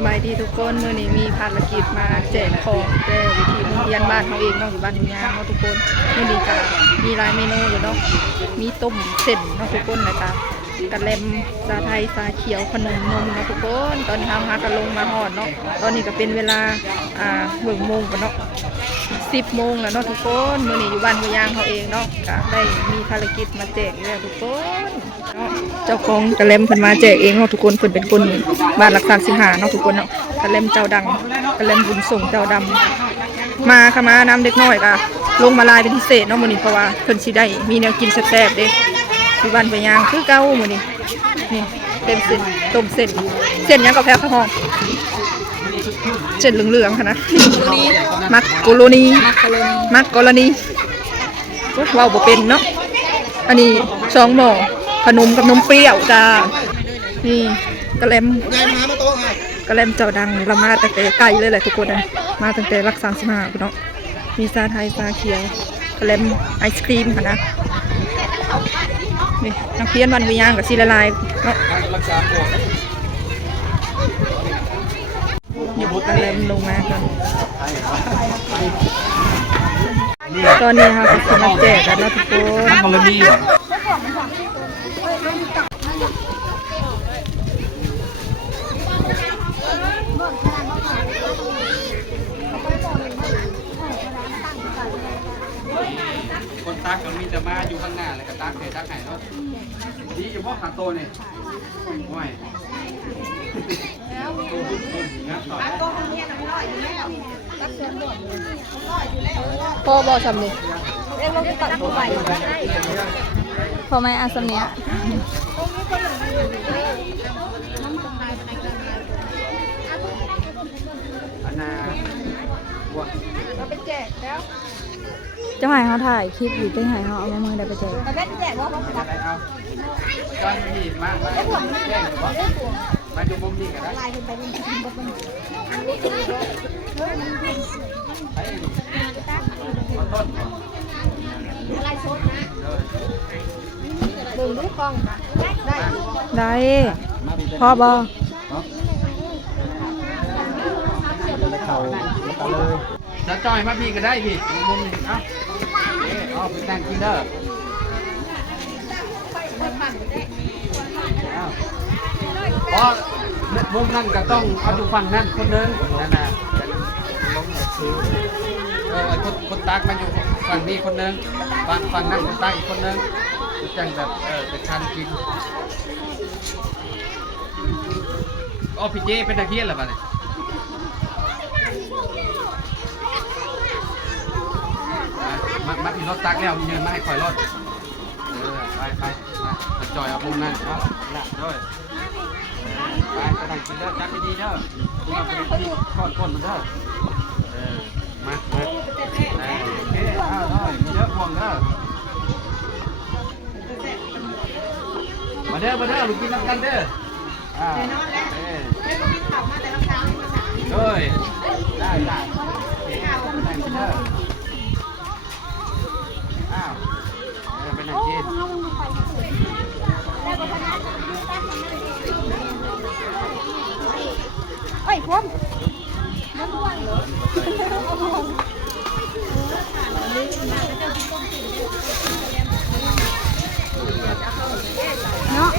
สบายดีทุกคนมื้อนี้มีภารกิจมาแจกของแก่วิธีโรงเรียนบ้านเขาเองเนาะอยู่บ้านทุ่งยางเนาะทุกคนมื้อนี้ก็มีหลายเมนูอยู่เนาะมีต้มเส้นเนาะทุกคนแล้วก็กะแลมซาไทยซาเขียวขนมนมเนาะทุกคนตอนนี้เราหากะลงมาฮอดเนาะตอนนี้ก็เป็นเวลาเบิ่งโมงกันเนาะ10 โมงแล้วเนาะทุกคนมื้อนี้อยู่บ้านทุ่งยางเขาเองเนาะก็ได้มีภารกิจมาแจกแล้วทุกคนเนาะเจ้าของกะแลมเพิ่นมาแจกเองเนาะทุกคนเพิ่นเป็นคนบ้านหลัก35เนาะทุกคนเนาะกะแลมเจ้าดังกะแลมบุญส่งเจ้าดำมาค่ะมานำเด็กน้อยก็ลงมาลายเป็นพิเศษเนาะมื้อนี้เพราะว่าเพิ่นสิได้มีแนวกินแซ่บๆเด้อยู่บ้านทุ่งยางคือเก่ามื้อนี้นี่เต็มเส้นต้มเส้นหยังก็แพ้ข้าวหอมเส้นเหลืองๆค่ะนะมักกะโรนีว้าวบ่เป็นเนาะอันนี้2 หม้อขนมกับนมเปรี้ยวจ้านี่กะแลมเจ้าดังเรามาตั้งแต่ไกลเลยแหละทุกคนนะมาตั้งแต่รัก35เนาะมีซาไทยซาเขียวกะแลมไอศครีมค่ะนะนี่นักเรียนวันวิญญาณกับซีละลายเนาะอย่าบุกกะแลมลงมาค่ะตอนนี้ค่ะก็มาแจกกันเนาะทุกคนคนตักก็มีแต่มาอยู่ข้างหน้าเลยก็ตักให้เนาะดีเฉพาะขาโตเนี่ยห่วยพ่อบอกสำเนียงพอไหมอาสำเนียงอันน่ะวัวเราไปแจกแล้วจะให้เขาถ่ายคลิปอยู่จะให้เขาเอามามือได้ไปแจก เราไปแจกว่าเขาตัก เอาจอนนี่มาแย่งมาดูมุมนี้กันนะต้น ดึงลูกกองได้ ได้พ่อบอ จะจอยมาพี่ก็ได้พี่มุมนี้เอาไปแต่งกินเด้อเพราะมุมนั่นก็ต้องเอาอยู่ฝั่งนั่นคนนึงนั่นน่ะคนตักมาอยู่ฝั่งนี้คนนึงฝั่งนั่นคนตักอีกคนนึงจังแบบเป็นชันกินอ๋อพี่เจเป็นนักเรียนเหรอบ้านมาที่รถตักแล้วมีเงินมาให้คอยรถไปมาจอยเอามุมนั่นเอาละด้วยไปนั่งกินเด้อจับดีๆเด้อคุณเอาไปที่ก้อนมันเด้อมาโอเคเอาเลยมีเยอะพวงเด้อมาเด้อลูกกินน้ำกันเด้อด้วยได้นั่งกินเด้ออ้าวเป็นนักกินเฮ้ยพวงเนาะ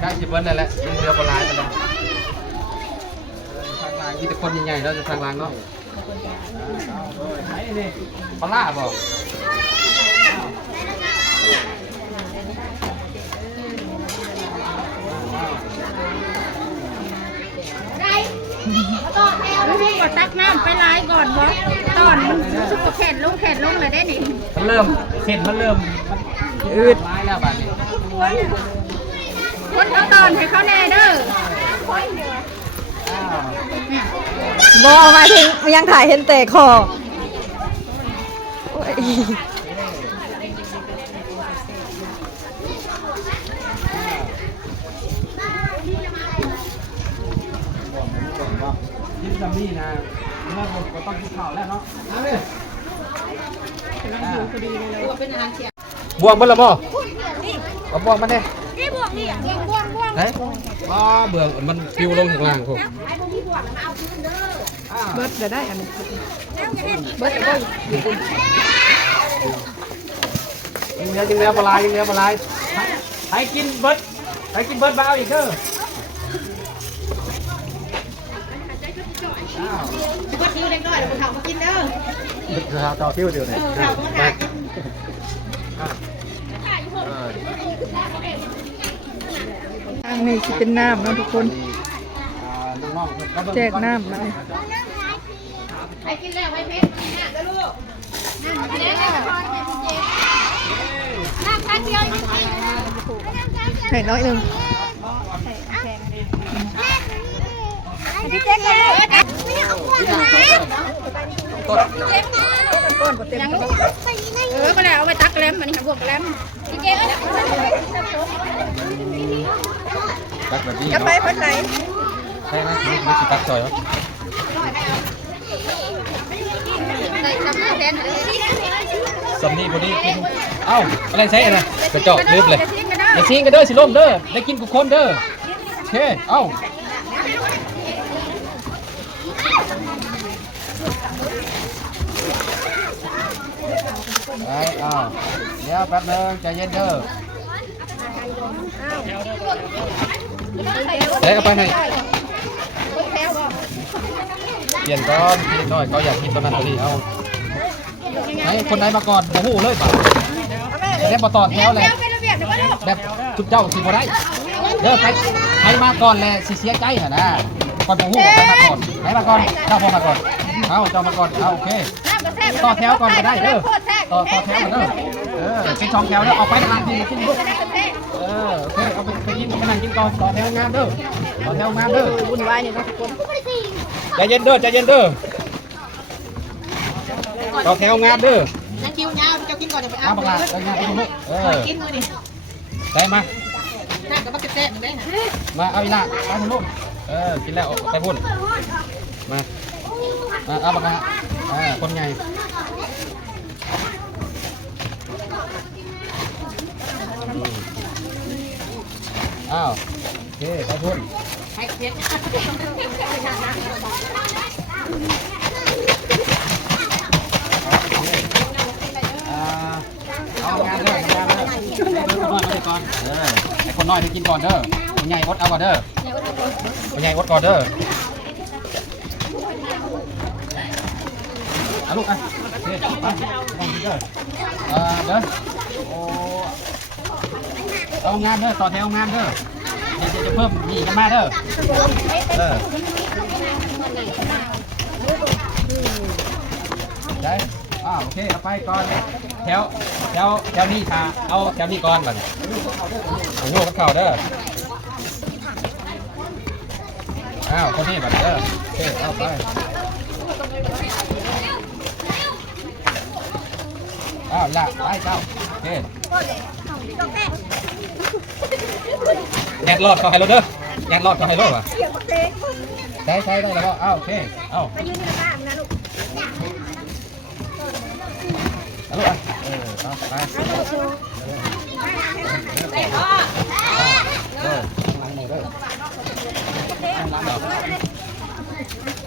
ใกล้จะเบิ้ลได้แล้วยังเรือปลาไหลกันแล้วทางล่างมีแต่คนใหญ่ๆแล้วจะทางล่างเนาะไอ้นี่ปลาบอกลูกก็ตักน้ำไปล้ายก่อนบ่ตอนมันรู้สึกว่าแขนลงเลยได้นี่ มันเริ่มเส้นมันเริ่มอืดไม้แล้วบ้านนี้ คนเขาตอนให้เขาแน่เด้อบ อมาถึงยังถ่ายเห็นแต่คอโอ้ย ข่าวแล้วเนาะเอาเลย เป็นอาหารเชียง บวงมันละบ่เอาบวงมันเนี่ย นี่บวกนี่บวก ไหนอ๋อเบื่อมันปิวลงข้างล่างผม เบิดจะได้อันนี้เบิดจะได้ ยิงเนื้อปลาไหลยิงเนื้อปลาไหลให้กินเบิร์ดให้กินเบิร์ดมาเอาอีกเด้อ ก็คิวเล็กน้อยเดี๋ยวเขามากินเด้อ ต่อคิวเดียวเนี่ย เขามาถ่ายกิน ทางนี้สิเป็นน้ำเนาะทุกคนแจกน้ำมาเลย ใครกินแล้วไว้เพชรน้ำเด้อลูกน้ำเด้อน้ำพันเดียวจริง ให้น้อยหนึ่ง พี่เจ๊กันเลย ต้น ยังก็แล้วเอาไปตักแกลมมันนี่ค่ะพวกแกลมพี่เจ๊ ตักแบบนี้ จะไปพัดไหน ใช่ไหมไม่สิตักซอยวะ ใส่น้ำแทนเลย สำนีพอดีกินเอ้าอะไรใช่อะไรกระจอกลืบเลยอย่าซิงกันเด้อสิล่มเด้อได้กินกุคนเด้อโอเคเอ้าเดี๋ยวแป๊บนึงใจเย็นเด้อเดี๋ยวเอาไปให้เปลี่ยนก้อนนิดหน่อยก็อยากกินตัวนั้นตัวนี้เอาไหนคนไหนมาก่อนโอ้โหเลยป่ะเดี๋ยวมาต่อแถวเลยแบบจุดเจ้าสิบ่ได้เด้อใครมาก่อนแหละสิเสียใจเหรอนะก่อนโอ้โหใครมาก่อนไหนมาก่อนเจ้าพอมาก่อนเอาเจ้ามาก่อนเอาโอเคต่อแถวก่อนก็ได้เด้อต่อแถวก่อนเด้อเป็นสองแถวเด้อออกไปทางทีกินลูกโอเคเอาไปกินไปนั่งกินก่อนต่อแถวงามเด้อต่อแถวงามเด้อ วุ่นวายเนี่ยทุกคน ใจเย็นเด้อใจเย็นเด้อต่อแถวงามเด้อ นั่งคิวยาวจะกินก่อนเดี๋ยวไป เอา เอา ปากกาเอางามไปลูกกินมือดิ ได้มา น้ำกับบักเก็ตได้นะ มาเอาอีกละเอาลูกกินแล้วไปพุ่นมาเอาปากกาคนใหญ่อ้าวโอเคไปพุ่น ใช้เพชร เอางานเด้องานเด้อคนน้อยมาก่อนไอ้คนน้อยได้กินก่อนเด้อคนใหญ่อดเอาก่อนเด้อคนใหญ่อดก่อนเด้อเอาลูกอ่ะโอเคไปเด้อเด้อโอ้เอางานเด้อต่อแถวงานเด้อเดี๋ยวจะเพิ่มมีกันมาเด้อได้โอเคเอาไปก่อนแถวนี้ค่ะเอาแถวนี้ก่อนก่อนโอ้โหกับเข่าเด้อคนนี้แบบเด้อโอเคเอาไปละไปเจ้าโอเคแงดรอดเขาให้รถเด้อแงดรอดเขาให้รถว่ะใช้ได้แล้วก็โอเคเอาไปยืนในบ้านนะลูกเอาลูกเอา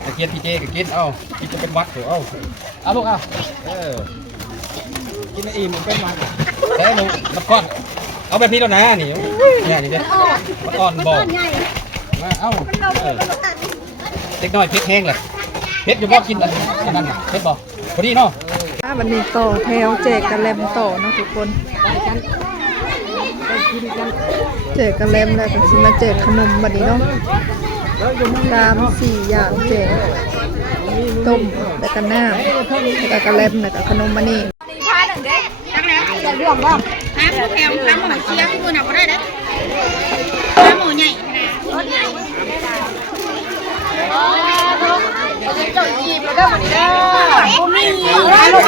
ไปกินพี่เจก็กินกินจะเป็นวัดเถอะเอาลูกกินอิ่มเป็นวัดแล้วหนูน้ำก้อนเอาแบบนี้แล้วนะนี่เนี่ยนี่เด็ดน้ำก้อนบอกมาเล็กน้อยเพชรแห้งเลยเพชรอยู่บ่กินอันนั้นเพชรบอกพอดีเนาะวันนี้ต่อแถวแจกกระแลมต่อเนาะทุกคนแจกกระแลมแล้วก็สิมาแจกขนมบัดนี้เนาะ3-4อย่างแจกต้มแล้วก็น้ำแล้วก็กระแลมแล้วก็ขนมมันนี่ ตักแล้วอย่าร่วงบ้างน้ำแถวน้ำหมูเชียงมือหนักก็ได้เด้น้ำหมูใหญ่นะเจ้าจีบแล้วก็มันเด้อผมมีลูก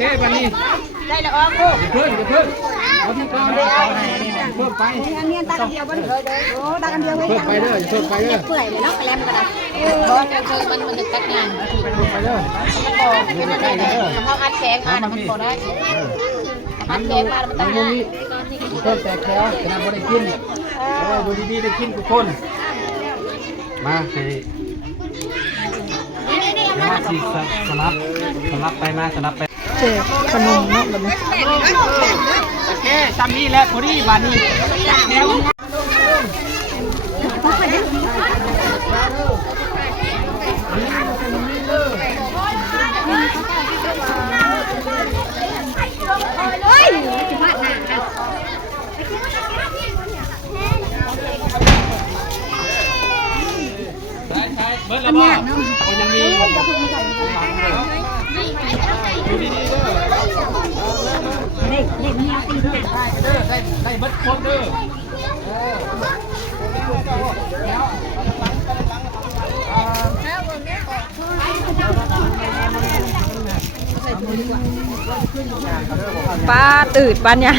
เควันนี้ ได้แล้วอ๋อกู เพิ่มเอาที่ก่อนเพิ่มไป อันนี้ตากันเดียวบ่เลยโอ้ตากันเดียวเว้ย เพิ่มไปเด้อเพิ่มไปเด้อ เปื่อยเลยเนาะแกลมก็ได้มันจะตัดงาน เพิ่มไปเด้อ มันบ่เป็นอะไรนะเขาอัดแข็งมามันบ่ได้อัดแข็งมามันต้อง มุมนี้เพิ่มแต่แค่ขนาดบ่ได้กินดูดีๆได้กินทุกคนมาให้มาสิสลับไปมาสลับไป แจกขนมเนาะแบบนี้ โอเคจำนี้แล้วพอดีบานนี้แถว เบิร์ดแล้วบ่เขายังมีดูดีๆเด้อได้เบิร์ดคนเด้อปลาตืดปลาเนี่ย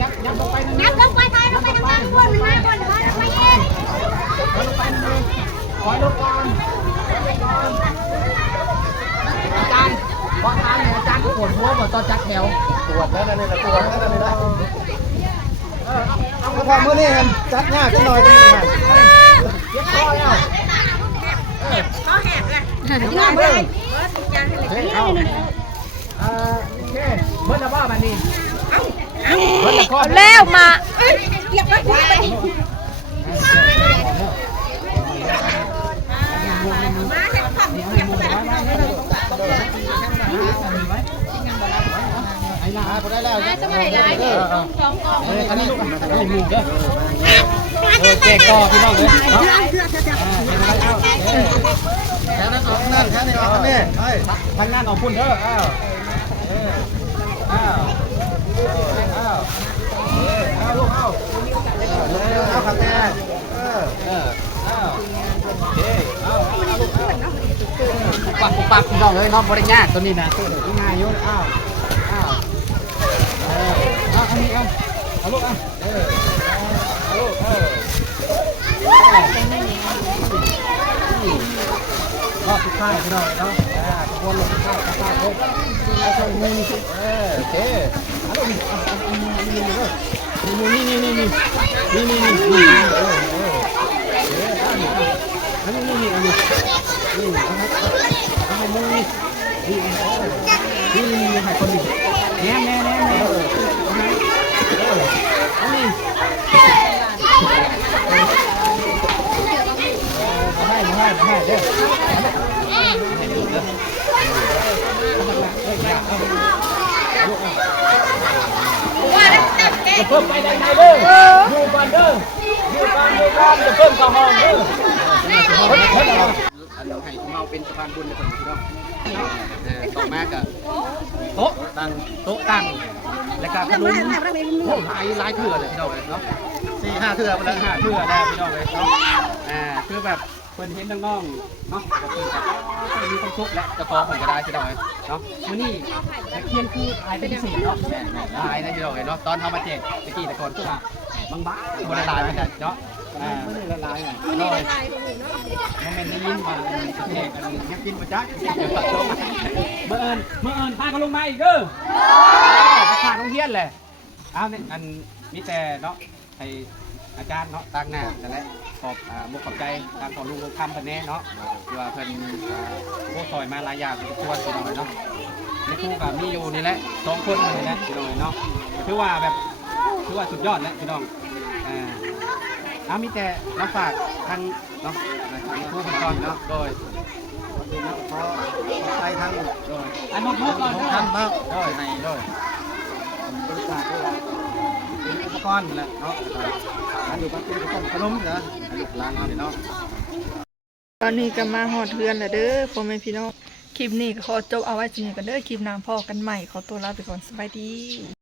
ยับลงไปนึง นับลงไปทางไปทางคนมันมาคนมาเย็น ขอลงก่อนอาจารย์บอกทางเนี่ยอาจารย์ปวดหัวบ่ตอนจัดแถวปวดแล้วนั่นแหละปวดแล้วนั่นแหละเอาพอมื้อนี้กันจัดยากจังหน่อยจังหน่อยเก็บคอเอา เขาแหบเลย งามเลยเฮ้ยเอาโอเคเบิร์ดแล้วบ่บัดนี้เบิร์ดแล้วก็ แล้วมา เรียบร้อยไปมาให้ผักเรียบร้อย ไอ้ลาพอได้แล้ว สมัยไรสองกอง อันนี้ลูกอันนี้หมูเด้อแกงต่อพี่น้องเลยเนาะแค่นั้นออกนั่นแค่นี้ออกนี่ทางงานออกพุ่นเด้ออ้าวเอาลูกเอาครับแม่ปักน้องเลยน้องบริญญาตัวนี้นะง่ายอยู่อ้าวอันนี้เอาลูกเอาลูกรอบสุดท้ายพี่น้องเนาะวนลงข้าวโค้งเอาใส่มือโอเคเอาลูกนี่นี่อันนี้ให้คนนี้แน่อันนี้ให้เด้อจะเพิ่มไปได้ไหมเด้ออยู่ก่อนเด้อจะเพิ่มกระหองเด้ออันนี้ให้เราเป็นสะพานบุญในคนที่ต้องต่อมากอะโต๊ะตั้งแล้วก็ขนมหลายเถื่อเลยพี่น้องเลยเนาะ4-5 เถื่อมาแล้ว5 เถื่อได้พี่น้องเลยเนาะคือแบบเพิ่นเห็นน้องๆเนาะก็คือแบบมีความสุขและจะพอผมก็ได้พี่น้องเลยเนาะมื้อนี้เคียนคืออายเป็นพิเศษเนาะอายนะพี่น้องเลยเนาะตอนทำมาแจกตะกี้แต่ก่อนคือว่าบางบ่ได้ลายเหมือนกันเนาะไม่ได้ลายอ่ะน้อยมันเป็นได้ยินมาแจกกันยังกินมาจักเมื่อเอิญพากันลงมาอีกเด้อไปขาดโรงเรียนแหละเอาเนี่ยอันมีแต่เนาะให้อาจารย์เนาะตั้งหน้าแต่ละขอบมุกขอบใจทางของลุงคำเพิ่นแน่เนาะว่าเพิ่นโคซอยมาหลายอย่างทุกคนพี่น้องเนาะในครูกับมีอยู่นี่แหละ2 คนนี่แหละพี่น้องเนาะถือว่าสุดยอดแล้วพี่น้องมีแต่มาฝากทางเนาะในครูเป็นก่อนเนาะโดยไปทางโดยอันนู้นก่อนทำบ้างโดยบริษัทอุปกรณ์แหละเนาะอันนี้ก็เป็นขนมนะลูกหลานเนาะ ตอนนี้ก็มาฮอดเฮือนแล้วเด้อพ่อแม่พี่น้องคลิปนี้ก็ขอจบเอาไว้จนนี้กันเด้อคลิปหน้าพอกันใหม่ขอตัวลาไปก่อนสบายดี